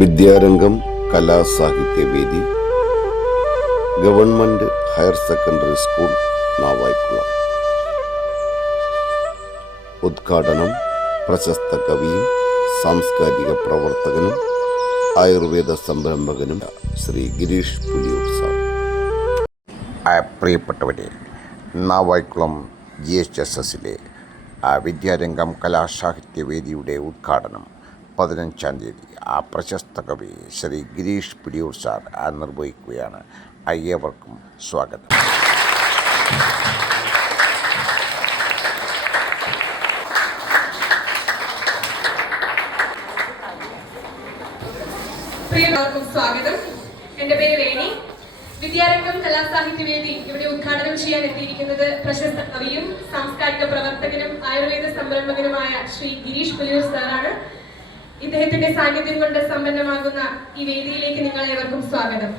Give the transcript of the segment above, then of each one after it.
വിദ്യാരംഗം കലാസാഹിത്യവേദി government higher secondary school Navaikulam. ഉദ്ഘാടനം പ്രശസ്ത കവിയും സാംസ്കാരിക പ്രവർത്തകനും ആയുർവേദ സംരംഭകനും ശ്രീ ഗിരീഷ് പുലിയൂർ സാർ. പ്രിയപ്പെട്ടവരെ, നാവായിക്കുളം GHSSലെ വിദ്യാരംഗം കലാസാഹിത്യവേദിയുടെ ഉദ്ഘാടനം 15-ാം തീയതി പ്രശസ്ത കവി ശ്രീ ഗിരീഷ് പുലിയൂർ സാർ നിർവഹിക്കുകയാണ്. ഏവർക്കും സ്വാഗതം. പ്രിയപ്പെട്ടവർക്കും സ്വാഗതം. എൻ്റെ പേര് വേണി. വിദ്യാരംഗം കലാസാഹിത്യവേദി ഇവിടെ ഉദ്ഘാടനം ചെയ്യാൻ എത്തിയിരിക്കുന്നത് പ്രശസ്ത കവിയും സാംസ്കാരിക പ്രവർത്തകനും ആയുർവേദ സംരംഭകനുമായ ശ്രീ ഗിരീഷ് പുലിയൂർ സാറാണ്. ഇദ്ദേഹത്തിന്റെ സാന്നിധ്യം കൊണ്ട് സമ്പന്നമാകുന്ന ഈ വേദിയിലേക്ക് നിങ്ങൾ ഏവർക്കും സ്വാഗതം.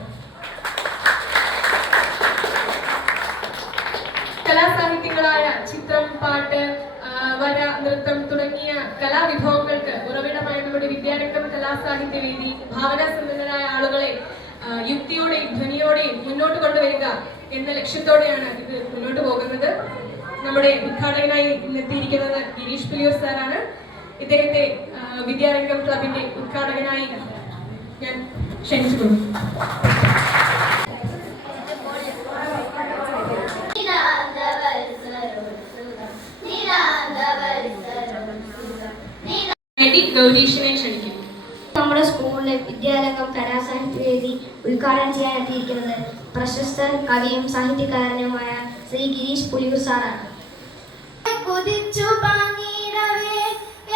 കലാസാഹിത്യങ്ങളായ ചിത്രം, പാട്ട്, വര, നൃത്തം തുടങ്ങിയ കലാവിഭവങ്ങൾക്ക് ഉറവിടമായ നമ്മുടെ വിദ്യാരംഗം കലാസാഹിത്യവേദി ഭാവനാസമ്പന്നരായ ആളുകളെ യുക്തിയോടെയും ധ്വനിയോടെയും മുന്നോട്ട് കൊണ്ടുവരിക എന്ന ലക്ഷ്യത്തോടെയാണ് ഇത് മുന്നോട്ട് പോകുന്നത്. നമ്മുടെ ഉദ്ഘാടകനായി എത്തിയിരിക്കുന്നത് ഗിരീഷ് പുലിയൂർ സാറാണ്. ഇദ്ദേഹത്തെ വിദ്യാരംഗം ക്ലബിന്റെ ഉദ്ഘാടകനായി ഞാൻ ക്ഷണിച്ചുകൊള്ളു. ഗൗരീഷിനെ ക്ഷണിക്കുന്നു. നമ്മുടെ സ്കൂളിലെ വിദ്യാരംഗം കലാസാഹിത്യവേദി ഉദ്ഘാടനം ചെയ്യാൻ എത്തിയിരിക്കുന്നത് പ്രശസ്ത കവിയും സാഹിത്യകാരനുമായ ശ്രീ ഗിരീഷ് പുലിയൂർ സാറാണ്.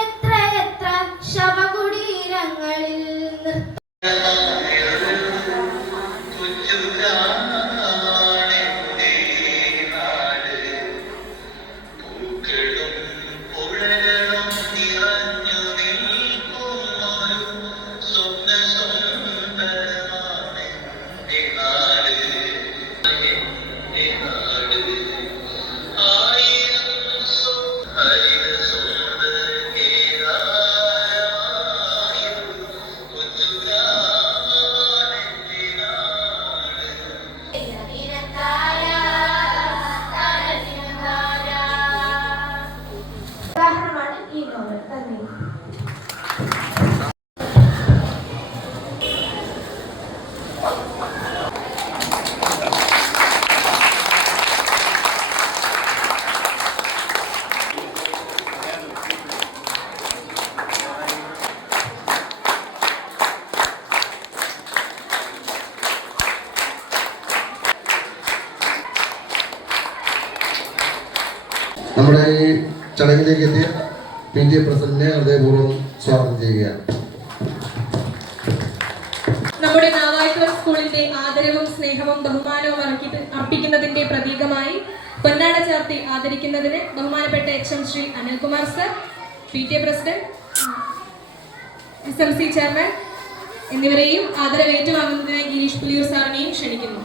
എത്ര എത്ര ശവകുടീരങ്ങളിൽ നമ്മുടെ ഈ ചടങ്ങിലേക്ക് എത്തിയ PTA പ്രസിഡന്റിനെ ഹൃദയപൂർവ്വം സ്വാഗതം ചെയ്യുകയാണ്. നമ്മുടെ നാവായിക്കുളം സ്കൂളിന്റെ ആദരവും സ്നേഹവും ബഹുമാനവും അർപ്പിക്കുന്നതിന്റെ പ്രതീകമായി പൊന്നാട ചാർത്തി ആദരിക്കുന്നതിന് ബഹുമാനപ്പെട്ട HM Shri Anilkumar sir, PTA president, SMC chairman എന്നിവരെയും ആദരവ് ഏറ്റുവാങ്ങുന്നതിനായി ഗിരീഷ് പുലിയൂർ സാറിനെയും ക്ഷണിക്കുന്നു.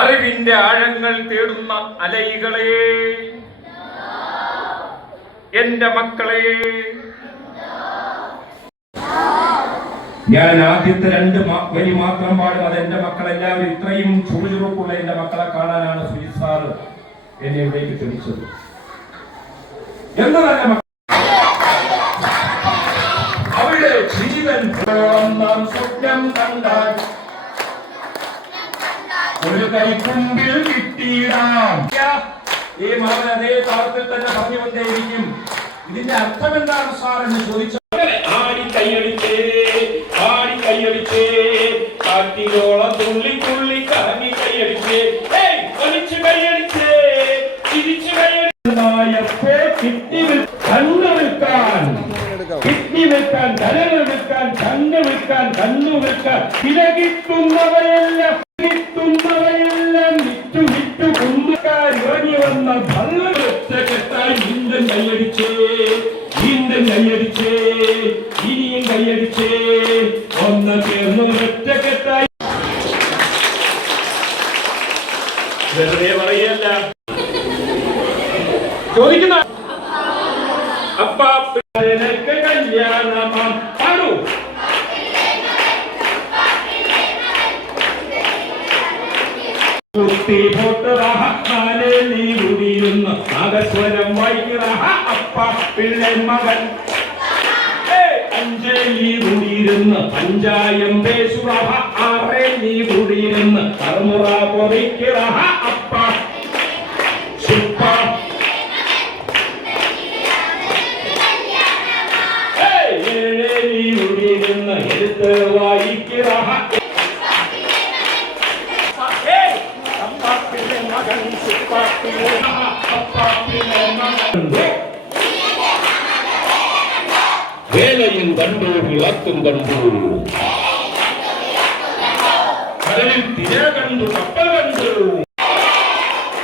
അറിവിന്റെ ആഴങ്ങൾ തേടുന്ന അലൈകളെ, എന്റെ മക്കളെ, ഞാൻ ആദ്യത്തെ 2 വരി മാത്രം പാടും. അതെന്റെ മക്കളെല്ലാവരും ഇത്രയും ചുറുചുറുക്കുള്ള എന്റെ മക്കളെ കാണാനാണ് സുജിത് സാറ് എന്നെ ഇവിടേക്ക് ക്ഷണിച്ചത്. എന്നതല്ല അവിടെ ജീവൻ നാം സ്വപ്നം കണ്ടാൽ ഒരു കൈക്കുമ്പിൽ കിട്ടിയിടാം. ഈ മകൻ അതേ താളത്തിൽ തന്നെ പറഞ്ഞുകൊണ്ടേയിരിക്കും. ഇതിന്റെ അർത്ഥം എന്താണ് സാർ എന്ന് ചോദിച്ചാൽ, ആടി കൈയടിച്ചേ, ആടി കൈയടിച്ചേ, കാറ്റിലോളം തുള്ളി തുള്ളി കറങ്ങി കൈയടിച്ചേ, ഒലിച്ചു കൈയടിച്ചേ, തിരിച്ചു കൈയടിച്ചപ്പോ കിഡ്നി കണ്ണു വിൽക്കാൻ, കിഡ്നി വിൽക്കാൻ, ധനങ്ങൾ വിൽക്കാൻ, കണ്ണ് വിൽക്കാൻ, കണ്ണു വിൽക്കാൻ വിലകിട്ടുന്നവയെല്ലാം വിറ്റു വിറ്റു കുമ്പക്കാർ ഇറങ്ങി വന്ന ഭല്ലകെട്ടായി വീണ്ടും കൈയടിച്ചേ, വീണ്ടും കൈയടിച്ചേ, ഇനിയും കൈയടിച്ചേ, ഒന്ന് ചേർന്ന് ഒറ്റക്കെട്ടായി വെറുതെ പറയല്ല. ചോദിക്കുന്ന അപ്പ നിനക്ക് കല്യാണമാം പാടൂ. കുത്തി പോട്ട് റഹ്മാനെ നീ കൂടിയിരുന്ന് നാഗസ്വരം വായിക്കുന്ന അപ്പ പിള്ളെ മകൻ അഞ്ചലി കൂടിയിരുന്ന് പഞ്ചായം പേശുറഹ ആറെ നീ കൂടിയിരുന്ന് കർമുറ പൊറിക്കിറഹ അപ്പ ശിപ്പ ഏഴെ നീ കൂടിയിരുന്ന് എഴുത്ത് വായിക്കിറഹ അപ്പ പിള്ളെ മകൻ ശിപ്പ പിള്ളെ അപ്പ പിള്ളെ മകൻ വേലയും കണ്ടു വിളക്കും കണ്ടു കടലിൽ തിര കണ്ടു കപ്പൽ കണ്ടു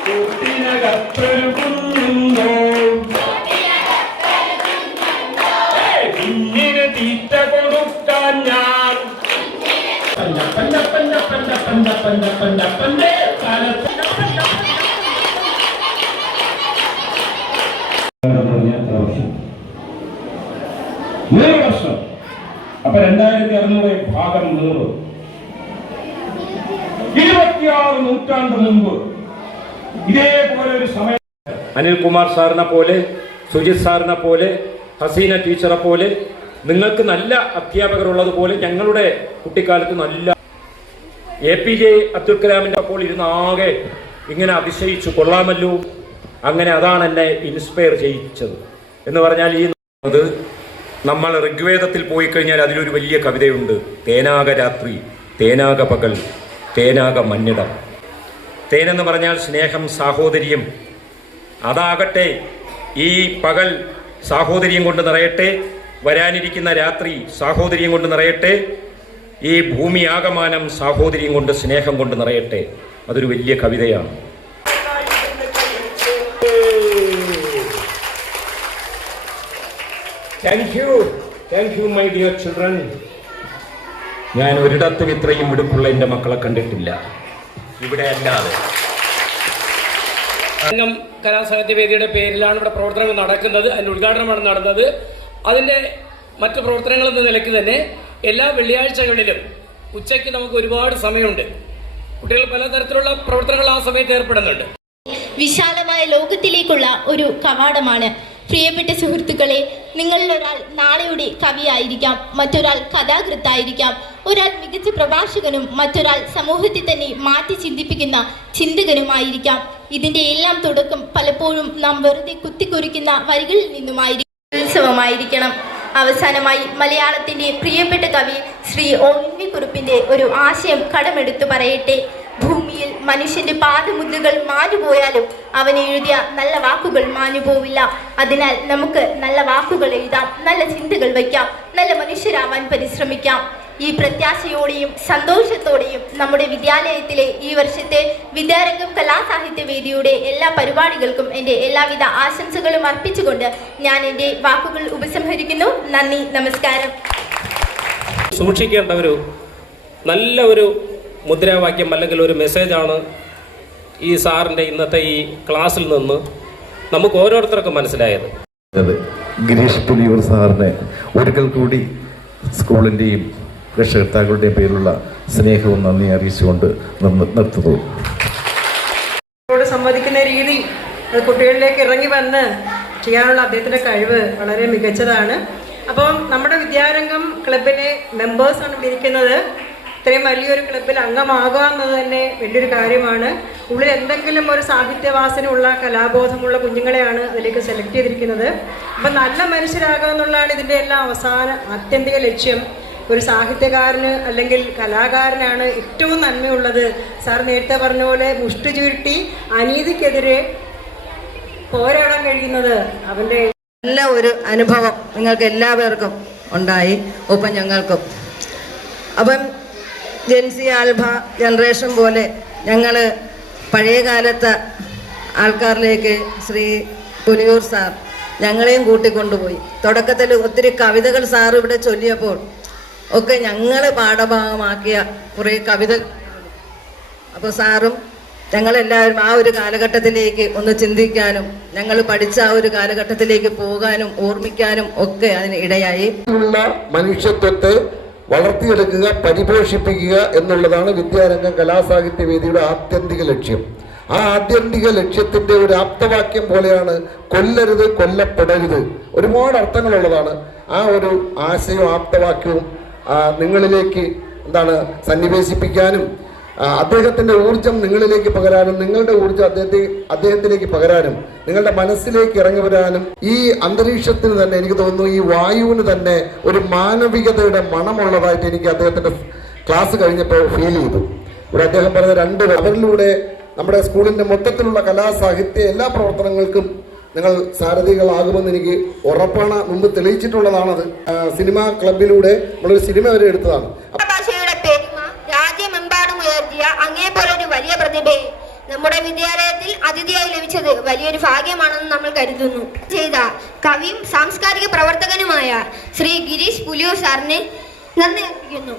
കൂട്ടിനകത്തൊരു കുഞ്ഞുണ്ടോ കുഞ്ഞിന് തീറ്റ കൊടുക്കാൻ ഞാൻ നൂറ് വർഷം. അപ്പൊ 2600 ഭാഗം 100 26 നൂറ്റാണ്ട് മുമ്പ് ഇതേപോലെ ഒരു സമയം അനിൽകുമാർ സാറിനെ പോലെ, സുജിത് സാറിനെ പോലെ, ഹസീന ടീച്ചറെ പോലെ നിങ്ങൾക്ക് നല്ല അധ്യാപകരുള്ളതുപോലെ ഞങ്ങളുടെ കുട്ടിക്കാലത്ത് നല്ല APJ അബ്ദുൽ കലാമിന്റെ അപ്പോൾ ഇരുന്ന് ആകെ ഇങ്ങനെ അതിശയിച്ചു, കൊള്ളാമല്ലോ. അങ്ങനെ അതാണ് എന്നെ ഇൻസ്പയർ ചെയ്യിച്ചത്. എന്ന് പറഞ്ഞാൽ ഈ നമ്മൾ ഋഗ്വേദത്തിൽ പോയി കഴിഞ്ഞാൽ അതിലൊരു വലിയ കവിതയുണ്ട്. തേനാക രാത്രി, തേനാക പകൽ, തേനാക മഞ്ഞിടം. തേനെന്ന് പറഞ്ഞാൽ സ്നേഹം, സാഹോദര്യം. അതാകട്ടെ ഈ പകൽ സാഹോദര്യം കൊണ്ട് നിറയട്ടെ, വരാനിരിക്കുന്ന രാത്രി സാഹോദര്യം കൊണ്ട് നിറയട്ടെ, ഈ ഭൂമി ആകമാനം സാഹോദര്യം കൊണ്ട്, സ്നേഹം കൊണ്ട് നിറയട്ടെ. അതൊരു വലിയ കവിതയാണ്. Thank you my dear children. ഞാൻ ഒരിടത്തും ഇത്രയും മിടുക്കുള്ള എൻ്റെ മക്കളെ കണ്ടിട്ടില്ല, ഇവിടെ അല്ലാതെ. കലാസാഹിത്യവേദിയുടെ പേരിലാണ് ഇവിടെ പ്രവർത്തനങ്ങൾ നടക്കുന്നത്. അതിൻ്റെ ഉദ്ഘാടനമാണ് നടന്നത്. അതിൻ്റെ മറ്റു പ്രവർത്തനങ്ങൾ എന്ന നിലയ്ക്ക് തന്നെ എല്ലാ വെള്ളിയാഴ്ചകളിലും ഉച്ചയ്ക്ക് നമുക്ക് ഒരുപാട് സമയമുണ്ട്. കുട്ടികൾ പലതരത്തിലുള്ള പ്രവർത്തനങ്ങൾ ആ സമയത്ത് ഏർപ്പെടുന്നുണ്ട്. വിശാലമായ ലോകത്തിലേക്കുള്ള ഒരു കവാടമാണ്. പ്രിയപ്പെട്ട സുഹൃത്തുക്കളെ, നിങ്ങളിൽ ഒരാൾ നാളെയുടെ കവിയായിരിക്കാം, മറ്റൊരാൾ കഥാകൃത്തായിരിക്കാം, ഒരാൾ മികച്ച പ്രഭാഷകനും മറ്റൊരാൾ സമൂഹത്തെ തന്നെ മാറ്റി ചിന്തിപ്പിക്കുന്ന ചിന്തകനുമായിരിക്കാം. ഇതിൻ്റെ എല്ലാം തുടക്കം പലപ്പോഴും നാം വെറുതെ കുത്തിക്കുറിക്കുന്ന വരികളിൽ നിന്നുമായിരിക്കും. ഉത്സവമായിരിക്കണം. അവസാനമായി മലയാളത്തിൻ്റെ പ്രിയപ്പെട്ട കവി ശ്രീ ONV കുറുപ്പിൻ്റെ ഒരു ആശയം കടമെടുത്തു പറയട്ടെ. ഭൂമിയിൽ മനുഷ്യന്റെ പാദമുദ്രകൾ മാഞ്ഞുപോയാലും അവൻ എഴുതിയ നല്ല വാക്കുകൾ മാഞ്ഞുപോവില്ല. അതിനാൽ നമുക്ക് നല്ല വാക്കുകൾ എഴുതാം, നല്ല ചിന്തകൾ വയ്ക്കാം, നല്ല മനുഷ്യരാവാൻ പരിശ്രമിക്കാം. ഈ പ്രത്യാശയോടെയും സന്തോഷത്തോടെയും നമ്മുടെ വിദ്യാലയത്തിലെ ഈ വർഷത്തെ വിദ്യാരംഗം കലാസാഹിത്യവേദിയുടെ എല്ലാ പരിപാടികൾക്കും എൻ്റെ എല്ലാവിധ ആശംസകളും അർപ്പിച്ചുകൊണ്ട് ഞാൻ എൻ്റെ വാക്കുകൾ ഉപസംഹരിക്കുന്നു. നന്ദി, നമസ്കാരം. സൂക്ഷിക്കേണ്ട നല്ല ഒരു മുദ്രാവാക്യം അല്ലെങ്കിൽ ഒരു മെസ്സേജാണ് ഈ സാറിൻ്റെ ഇന്നത്തെ ഈ ക്ലാസ്സിൽ നിന്ന് നമുക്ക് ഓരോരുത്തർക്കും മനസ്സിലായത്. ഗിരീഷ് പുലിയൂർ സാറിനെ ഒരിക്കൽ കൂടി സ്കൂളിൻ്റെയും രക്ഷകർത്താക്കളുടെയും പേരിലുള്ള സ്നേഹവും നന്ദി അറിയിച്ചുകൊണ്ട് നിർത്തുന്നു. സംവദിക്കുന്ന രീതി, അത് കുട്ടികളിലേക്ക് ഇറങ്ങി വന്ന് ചെയ്യാനുള്ള അദ്ദേഹത്തിൻ്റെ കഴിവ് വളരെ മികച്ചതാണ്. അപ്പം നമ്മുടെ വിദ്യാരംഗം ക്ലബിലെ മെമ്പേഴ്സാണ് ഇവിടെ ഇരിക്കുന്നത്. ഇത്രയും വലിയൊരു ക്ലബിൽ അംഗമാകുക എന്നത് തന്നെ വലിയൊരു കാര്യമാണ്. ഉള്ളിൽ എന്തെങ്കിലും ഒരു സാഹിത്യവാസനയുള്ള കലാബോധമുള്ള കുഞ്ഞുങ്ങളെയാണ് അതിലേക്ക് സെലക്ട് ചെയ്തിരിക്കുന്നത്. അപ്പം നല്ല മനുഷ്യരാകുക എന്നുള്ളതാണ് ഇതിൻ്റെ എല്ലാം അവസാന ആത്യന്തിക ലക്ഷ്യം. ഒരു സാഹിത്യകാരന് അല്ലെങ്കിൽ കലാകാരനാണ് ഏറ്റവും നന്മയുള്ളത്. സാർ നേരത്തെ പറഞ്ഞ പോലെ മുഷ്ടി ചുരുട്ടി അനീതിക്കെതിരെ പോരാടാൻ കഴിയുന്നത് അവൻ്റെ നല്ല ഒരു അനുഭവം നിങ്ങൾക്ക് എല്ലാവർക്കും ഉണ്ടായി, ഒപ്പം ഞങ്ങൾക്കും. അപ്പം ജെൻസി ആൽഫ ജനറേഷൻ പോലെ ഞങ്ങൾ പഴയ കാലത്തെ ആൾക്കാരിലേക്ക് ശ്രീ പുലിയൂർ സാർ ഞങ്ങളെയും കൂട്ടിക്കൊണ്ടുപോയി. തുടക്കത്തിൽ ഒത്തിരി കവിതകൾ സാർ ഇവിടെ ചൊല്ലിയപ്പോൾ ഒക്കെ ഞങ്ങൾ പാഠഭാഗമാക്കിയ കുറേ കവിതകൾ. അപ്പോൾ സാറും ഞങ്ങളെല്ലാവരും ആ ഒരു കാലഘട്ടത്തിലേക്ക് ഒന്ന് ചിന്തിക്കാനും ഞങ്ങൾ പഠിച്ച ആ ഒരു കാലഘട്ടത്തിലേക്ക് പോകാനും ഓർമ്മിക്കാനും ഒക്കെ അതിന് ഇടയായി. മനുഷ്യത്വത്തെ വളർത്തിയെടുക്കുക, പരിപോഷിപ്പിക്കുക എന്നുള്ളതാണ് വിദ്യാരംഗം കലാസാഹിത്യവേദിയുടെ ആത്യന്തിക ലക്ഷ്യം. ആ ആത്യന്തിക ലക്ഷ്യത്തിൻ്റെ ഒരു ആപ്തവാക്യം പോലെയാണ് കൊല്ലരുത്, കൊല്ലപ്പെടരുത്. ഒരുപാട് അർത്ഥങ്ങളുള്ളതാണ്. ആ ഒരു ആശയവും ആപ്തവാക്യവും നിങ്ങളിലേക്ക് സന്നിവേശിപ്പിക്കാനും അദ്ദേഹത്തിൻ്റെ ഊർജം നിങ്ങളിലേക്ക് പകരാനും നിങ്ങളുടെ ഊർജം അദ്ദേഹത്തിലേക്ക് പകരാനും നിങ്ങളുടെ മനസ്സിലേക്ക് ഇറങ്ങി വരാനും ഈ അന്തരീക്ഷത്തിന് തന്നെ എനിക്ക് തോന്നുന്നു, ഈ വായുവിന് തന്നെ ഒരു മാനവികതയുടെ മണമുള്ളതായിട്ട് എനിക്ക് അദ്ദേഹത്തിൻ്റെ ക്ലാസ് കഴിഞ്ഞപ്പോൾ ഫീൽ ചെയ്തു. ഇവിടെ അദ്ദേഹം പറഞ്ഞ 2 അവരിലൂടെ നമ്മുടെ സ്കൂളിൻ്റെ മൊത്തത്തിലുള്ള കലാസാഹിത്യ എല്ലാ പ്രവർത്തനങ്ങൾക്കും നിങ്ങൾ സാരഥികളാകുമെന്ന് എനിക്ക് ഉറപ്പാണ്. മുമ്പ് തെളിയിച്ചിട്ടുള്ളതാണത്. സിനിമാ ക്ലബിലൂടെ നമ്മളൊരു സിനിമ വരെ എടുത്തതാണ്. രാജ്യമെമ്പാടും ഉയർത്തിയ അങ്ങേപോലൊരു വലിയ പ്രതിഭയെ നമ്മുടെ വിദ്യാലയത്തിൽ അതിഥിയായി ലഭിച്ചത് വലിയൊരു ഭാഗ്യമാണെന്ന് നമ്മൾ കരുതുന്നു. ചെയ്ത കവിയും സാംസ്കാരിക പ്രവർത്തകനുമായ ശ്രീ ഗിരീഷ് പുലിയൂർ സാറിനെ നന്ദി അർപ്പിക്കുന്നു.